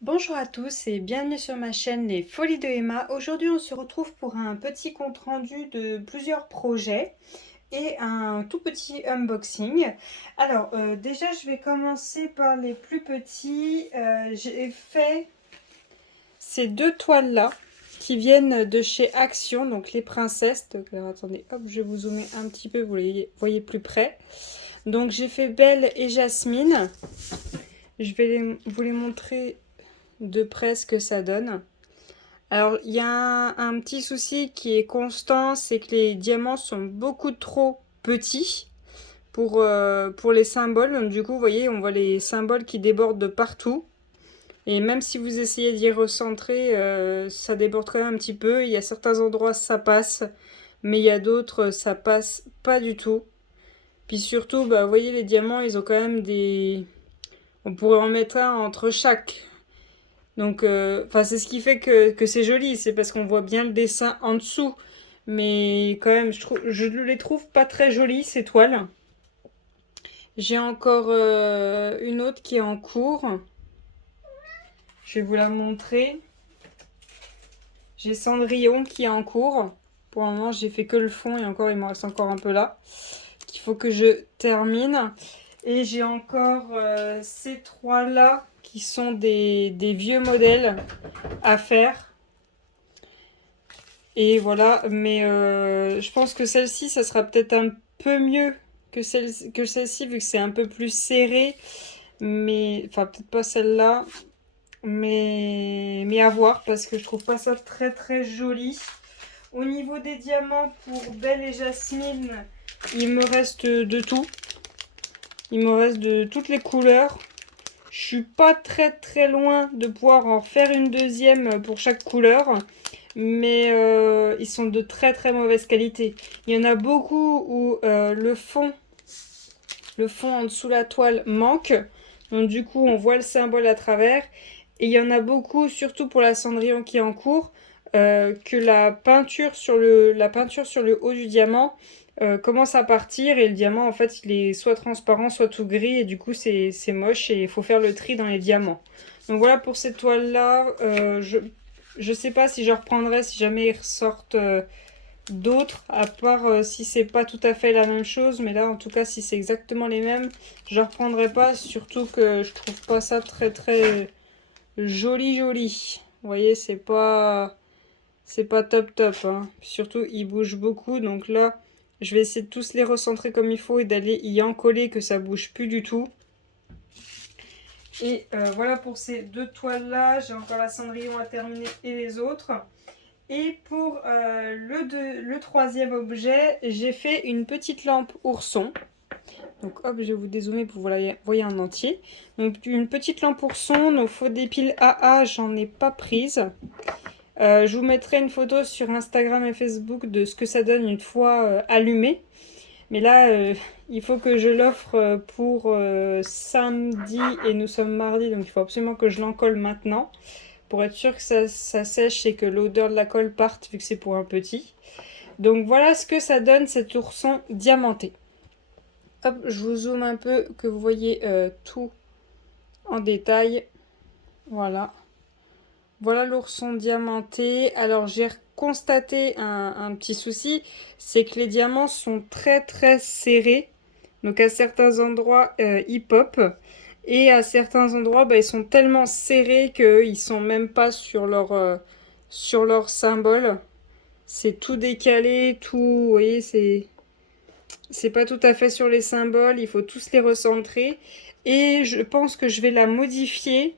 Bonjour à tous et bienvenue sur ma chaîne Les Folies de Emma. Aujourd'hui on se retrouve pour un petit compte rendu de plusieurs projets et un tout petit unboxing. Alors déjà je vais commencer par les plus petits. J'ai fait ces deux toiles là qui viennent de chez Action, donc les princesses. Donc, alors, attendez, hop, je vais vous zoomer un petit peu, vous les voyez plus près. Donc j'ai fait Belle et Jasmine. Je vais vous les montrer de près ce que ça donne. Alors, il y a un petit souci qui est constant, c'est que les diamants sont beaucoup trop petits pour les symboles. Donc, du coup, vous voyez, on voit les symboles qui débordent de partout. Et même si vous essayez d'y recentrer, ça déborde quand même un petit peu. Il y a certains endroits, ça passe, mais il y a d'autres, ça passe pas du tout. Puis surtout, bah, vous voyez, les diamants, ils ont quand même des... On pourrait en mettre un entre chaque. Donc, c'est ce qui fait que c'est joli, c'est parce qu'on voit bien le dessin en dessous. Mais quand même, je les trouve pas très jolies, ces toiles. J'ai encore une autre qui est en cours. Je vais vous la montrer. J'ai Cendrillon qui est en cours. Pour le moment, j'ai fait que le fond et encore, il m'en reste encore un peu là. Qu'il faut que je termine. Et j'ai encore ces trois-là qui sont des vieux modèles à faire. Et voilà, mais je pense que celle-ci, ça sera peut-être un peu mieux que celle-ci, vu que c'est un peu plus serré. Mais, enfin, peut-être pas celle-là, mais à voir, parce que je trouve pas ça très très joli. Au niveau des diamants, pour Belle et Jasmine, il me reste de tout. Il me reste de toutes les couleurs. Je suis pas très très loin de pouvoir en faire une deuxième pour chaque couleur. Mais ils sont de très très mauvaise qualité. Il y en a beaucoup où le fond en dessous de la toile manque. Donc du coup on voit le symbole à travers. Et il y en a beaucoup, surtout pour la Cendrillon qui est en cours, que la peinture sur le haut du diamant commence à partir et le diamant en fait il est soit transparent soit tout gris et du coup c'est moche et il faut faire le tri dans les diamants. Donc voilà pour cette toile là, je sais pas si je reprendrai si jamais ils ressortent d'autres, à part si c'est pas tout à fait la même chose, mais là en tout cas si c'est exactement les mêmes, je reprendrai pas, surtout que je trouve pas ça très très joli joli. Vous voyez, c'est pas top top, hein. Surtout ils bougent beaucoup, donc là je vais essayer de tous les recentrer comme il faut et d'aller y en coller que ça bouge plus du tout. Et voilà pour ces deux toiles là, j'ai encore la Cendrillon à terminer et les autres. Et pour le troisième objet, j'ai fait une petite lampe ourson. Donc hop, je vais vous dézoomer pour vous la voyez en entier. Donc une petite lampe ourson, nos faux dépiles AA, j'en ai pas prise. Je vous mettrai une photo sur Instagram et Facebook de ce que ça donne une fois allumée. Mais là, il faut que je l'offre pour samedi et nous sommes mardi, donc il faut absolument que je l'encolle maintenant pour être sûr que ça sèche et que l'odeur de la colle parte vu que c'est pour un petit. Donc voilà ce que ça donne cet ourson diamanté. Hop, je vous zoome un peu que vous voyez tout en détail. Voilà. Voilà l'ourson diamanté. Alors j'ai constaté un petit souci, c'est que les diamants sont très très serrés. Donc à certains endroits, ils pop. Et à certains endroits, bah, ils sont tellement serrés qu'ils sont même pas sur leur symbole. C'est tout décalé, tout... Vous voyez, c'est pas tout à fait sur les symboles. Il faut tous les recentrer. Et je pense que je vais la modifier.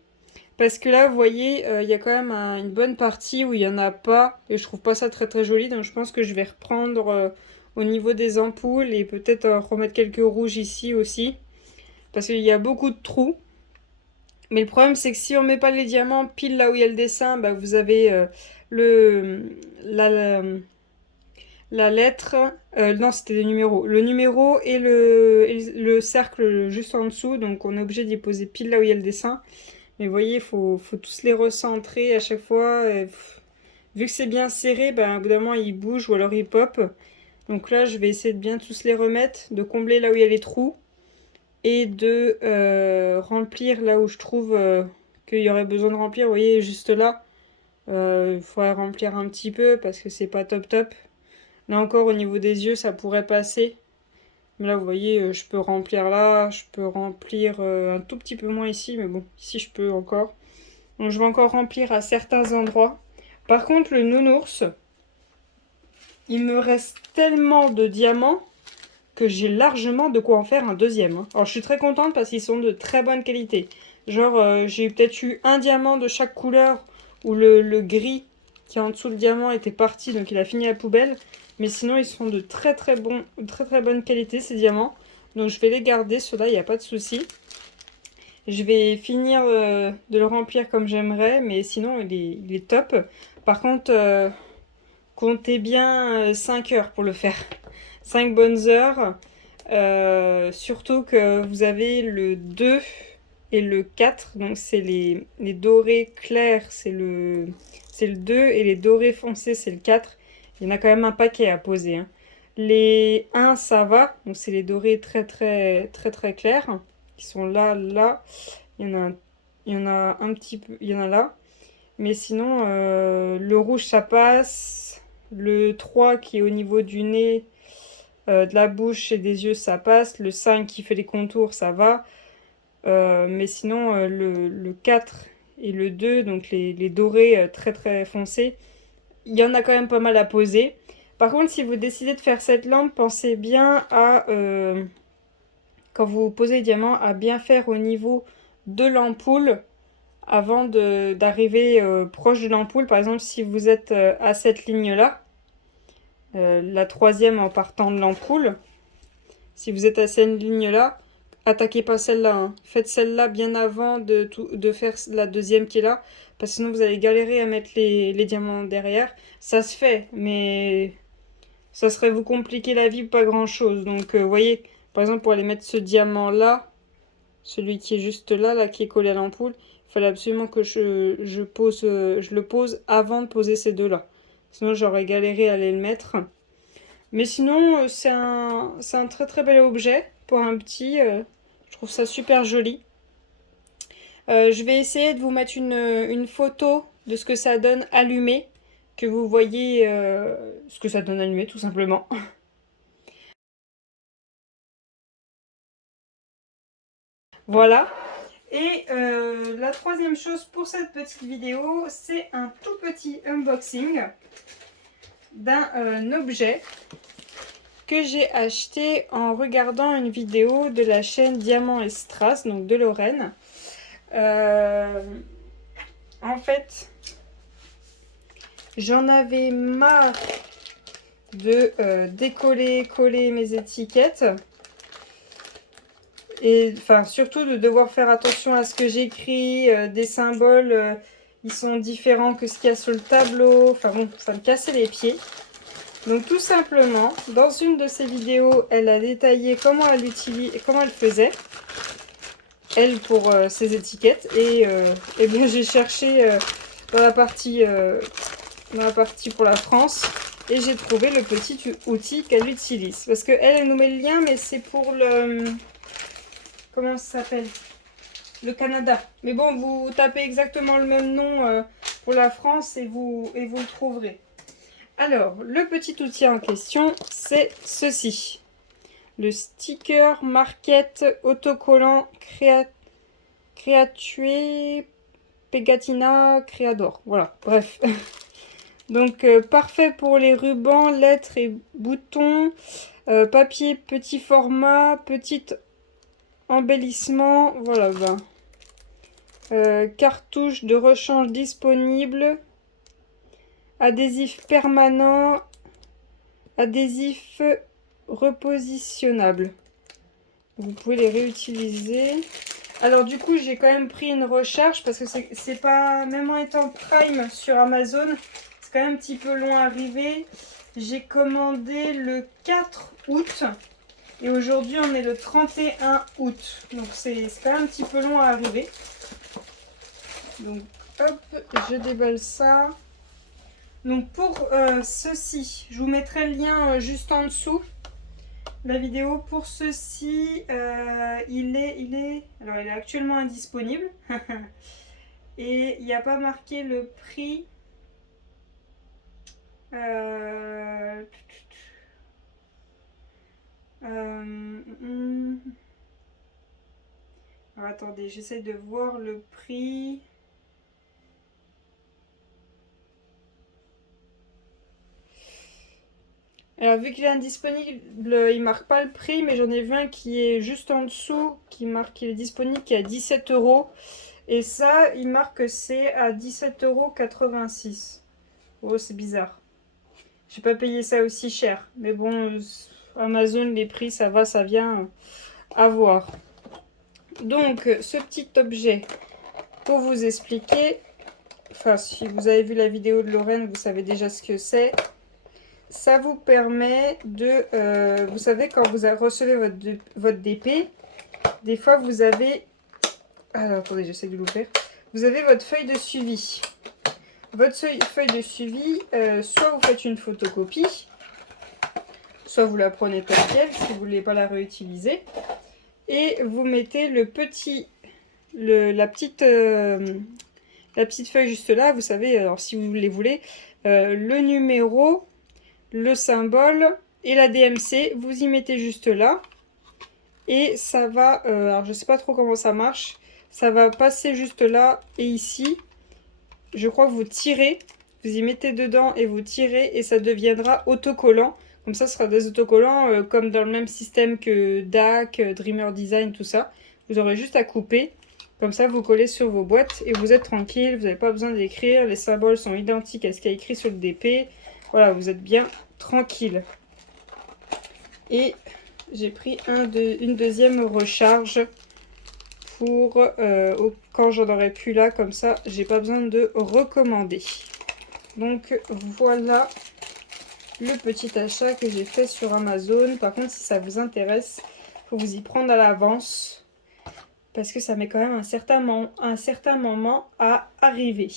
Parce que là, vous voyez, il y a quand même une bonne partie où il n'y en a pas. Et je trouve pas ça très très joli. Donc je pense que je vais reprendre au niveau des ampoules. Et peut-être remettre quelques rouges ici aussi. Parce qu'il y a beaucoup de trous. Mais le problème, c'est que si on met pas les diamants pile là où il y a le dessin, bah, vous avez le, la, la lettre. Non, c'était des numéros. Le numéro et le cercle juste en dessous. Donc on est obligé d'y poser pile là où il y a le dessin. Mais vous voyez, faut tous les recentrer à chaque fois. Vu que c'est bien serré, bah, au bout d'un moment, ils bougent ou alors ils pop. Donc là, je vais essayer de bien tous les remettre, de combler là où il y a les trous et de remplir là où je trouve qu'il y aurait besoin de remplir. Vous voyez, juste là, il faudrait remplir un petit peu parce que c'est pas top top. Là encore, au niveau des yeux, ça pourrait passer. Mais là, vous voyez, je peux remplir là, je peux remplir un tout petit peu moins ici, mais bon, ici je peux encore. Donc je vais encore remplir à certains endroits. Par contre, le nounours, il me reste tellement de diamants que j'ai largement de quoi en faire un deuxième. Hein. Alors je suis très contente parce qu'ils sont de très bonne qualité. Genre, j'ai peut-être eu un diamant de chaque couleur, où le gris qui est en dessous le diamant était parti, donc il a fini à la poubelle. Mais sinon, ils sont de très très bonne qualité, ces diamants. Donc je vais les garder, ceux-là, il n'y a pas de souci. Je vais finir de le remplir comme j'aimerais, mais sinon, il est top. Par contre, comptez bien 5 heures pour le faire. 5 bonnes heures. Surtout que vous avez le 2 et le 4. Donc c'est les dorés clairs, c'est le 2. Et les dorés foncés, c'est le 4. Il y en a quand même un paquet à poser. Hein. Les 1, ça va. Donc c'est les dorés très clairs. Qui sont là, là. Il y en a un petit peu. Il y en a là. Mais sinon, le rouge, ça passe. Le 3 qui est au niveau du nez, de la bouche et des yeux, ça passe. Le 5 qui fait les contours, ça va. Mais sinon, le 4 et le 2, donc les dorés très foncés, il y en a quand même pas mal à poser. Par contre, si vous décidez de faire cette lampe, pensez bien à, quand vous posez les diamants, à bien faire au niveau de l'ampoule avant d'arriver proche de l'ampoule. Par exemple, si vous êtes à cette ligne-là, la troisième en partant de l'ampoule, si vous êtes à cette ligne-là, attaquez pas celle-là. Hein. Faites celle-là bien avant de faire la deuxième qui est là, parce que sinon vous allez galérer à mettre les diamants derrière. Ça se fait, mais ça serait vous compliquer la vie pas grand-chose. Donc, vous voyez, par exemple, pour aller mettre ce diamant-là, celui qui est juste là, là, qui est collé à l'ampoule, il fallait absolument que je le pose avant de poser ces deux-là. Sinon, j'aurais galéré à aller le mettre. Mais sinon, c'est un très bel objet pour un petit. Je trouve ça super joli. Je vais essayer de vous mettre une photo de ce que ça donne allumé. Que vous voyez ce que ça donne allumé, tout simplement. Voilà. Et la troisième chose pour cette petite vidéo, c'est un tout petit unboxing d'un objet que j'ai acheté en regardant une vidéo de la chaîne Diamant et Strass, donc de Lorraine. En fait, j'en avais marre de coller mes étiquettes. Et enfin, surtout de devoir faire attention à ce que j'écris, des symboles, ils sont différents que ce qu'il y a sur le tableau. Enfin bon, ça me cassait les pieds. Donc tout simplement, dans une de ses vidéos, elle a détaillé comment elle faisait, elle, pour ses étiquettes. Et bien j'ai cherché dans la partie pour la France, et j'ai trouvé le petit outil qu'elle utilise. Parce qu'elle nous met le lien, mais c'est pour le... Comment ça s'appelle? Le Canada. Mais bon, vous tapez exactement le même nom pour la France et vous le trouverez. Alors, le petit outil en question, c'est ceci. Le sticker marquette autocollant Creatue Pegatina Creador. Voilà, bref. Donc, parfait pour les rubans, lettres et boutons. Papier petit format, petit embellissement. Voilà, ben. Cartouche de rechange disponible. Adhésif permanent. Adhésif repositionnable. Vous pouvez les réutiliser. Alors du coup, j'ai quand même pris une recherche parce que c'est pas... Même en étant Prime sur Amazon, c'est quand même un petit peu long à arriver. J'ai commandé le 4 août. Et aujourd'hui, on est le 31 août. Donc c'est quand même un petit peu long à arriver. Donc hop, je déballe ça. Donc pour ceci, je vous mettrai le lien juste en dessous la vidéo. Pour ceci, il est actuellement indisponible. Et il n'y a pas marqué le prix. Alors, attendez, j'essaie de voir le prix. Alors vu qu'il est indisponible, il marque pas le prix, mais j'en ai vu un qui est juste en dessous, qui marque qu'il est disponible, qui est à 17 €. Et ça, il marque que c'est à 17,86 €. Oh, c'est bizarre. J'ai pas payé ça aussi cher. Mais bon, Amazon, les prix, ça va, ça vient à voir. Donc, ce petit objet, pour vous expliquer, enfin, si vous avez vu la vidéo de Lorraine, vous savez déjà ce que c'est. Ça vous permet de... vous savez, quand vous recevez votre DP, des fois, vous avez... Alors, attendez, j'essaie de l'ouvrir. Vous avez votre feuille de suivi. Votre feuille de suivi, soit vous faites une photocopie, soit vous la prenez telle quelle, si vous ne voulez pas la réutiliser. Et vous mettez la petite feuille juste là, vous savez, alors si vous les voulez, le numéro, le symbole et la DMC, vous y mettez juste là. Et ça va, alors je sais pas trop comment ça marche, ça va passer juste là et ici. Je crois que vous tirez, vous y mettez dedans et vous tirez et ça deviendra autocollant. Comme ça, ce sera des autocollants comme dans le même système que DAC, Dreamer Design, tout ça. Vous aurez juste à couper. Comme ça, vous collez sur vos boîtes et vous êtes tranquille. Vous n'avez pas besoin d'écrire. Les symboles sont identiques à ce qu'il y a écrit sur le DP. Voilà, vous êtes bien tranquille. Et j'ai pris une deuxième recharge pour quand j'en aurai plus là, comme ça j'ai pas besoin de recommander. Donc voilà le petit achat que j'ai fait sur Amazon. Par contre, si ça vous intéresse, faut vous y prendre à l'avance parce que ça met quand même un certain moment à arriver.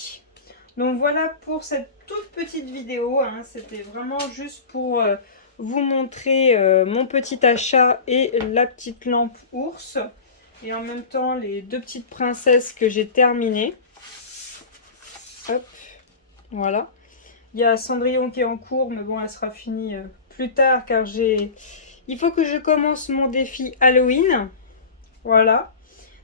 Donc voilà pour cette toute petite vidéo, hein. C'était vraiment juste pour vous montrer mon petit achat et la petite lampe ours. Et en même temps, les deux petites princesses que j'ai terminées. Hop, voilà. Il y a Cendrillon qui est en cours, mais bon, elle sera finie plus tard car il faut que je commence mon défi Halloween. Voilà.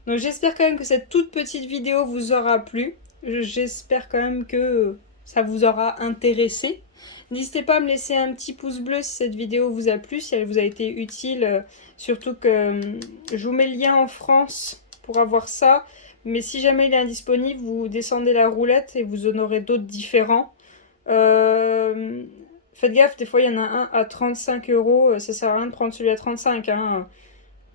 Donc j'espère quand même que cette toute petite vidéo vous aura plu. J'espère quand même que ça vous aura intéressé. N'hésitez pas à me laisser un petit pouce bleu si cette vidéo vous a plu, si elle vous a été utile. Surtout que je vous mets le lien en France pour avoir ça. Mais si jamais il est indisponible, vous descendez la roulette et vous en aurez d'autres différents. Faites gaffe, des fois il y en a un à 35 €. Ça sert à rien de prendre celui à 35 €. Hein.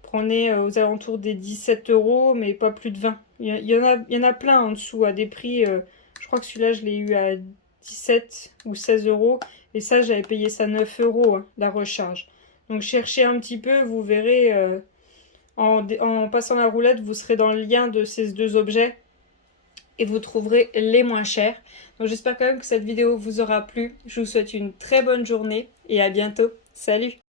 Prenez aux alentours des 17 €, mais pas plus de 20. Il y en a plein en dessous à des prix. Je crois que celui-là, je l'ai eu à 17 ou 16 €. Et ça, j'avais payé ça 9 €, hein, la recharge. Donc cherchez un petit peu, vous verrez, en passant la roulette, vous serez dans le lien de ces deux objets. Et vous trouverez les moins chers. Donc j'espère quand même que cette vidéo vous aura plu. Je vous souhaite une très bonne journée et à bientôt. Salut!